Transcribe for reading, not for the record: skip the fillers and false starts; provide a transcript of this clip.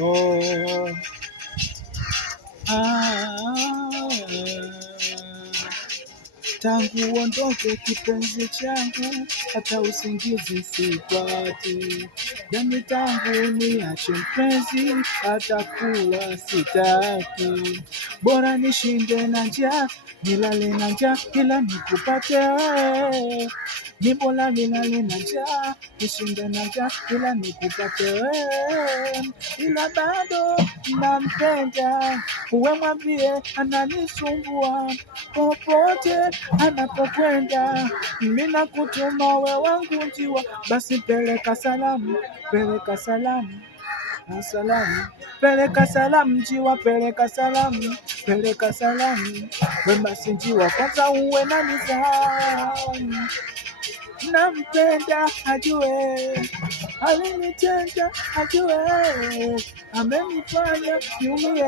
Oh, tangu uondoke kipenzi changu, hata usingizi sipati. Yani tangu niache mpenzi, hata kula sitaki. Bora nishinde na njaa, nilale na njaa, ila nikupate wewe. Ni bora nilale na njaa, nishinde na njaa, ila nikupate wewe. Ila bado nampenda, uwe mwambie ananisumbua popote anapokwenda, mina kutuma we wangu njiwa, basi peleka salamu, peleka salamu, salamu, peleka salamu njiwa, peleka salamu, peleka salamu, we basi njiwa, kwanza uwe na nidhamu. Nampenda ajue, alinitenda ajue, amenifanya niumie,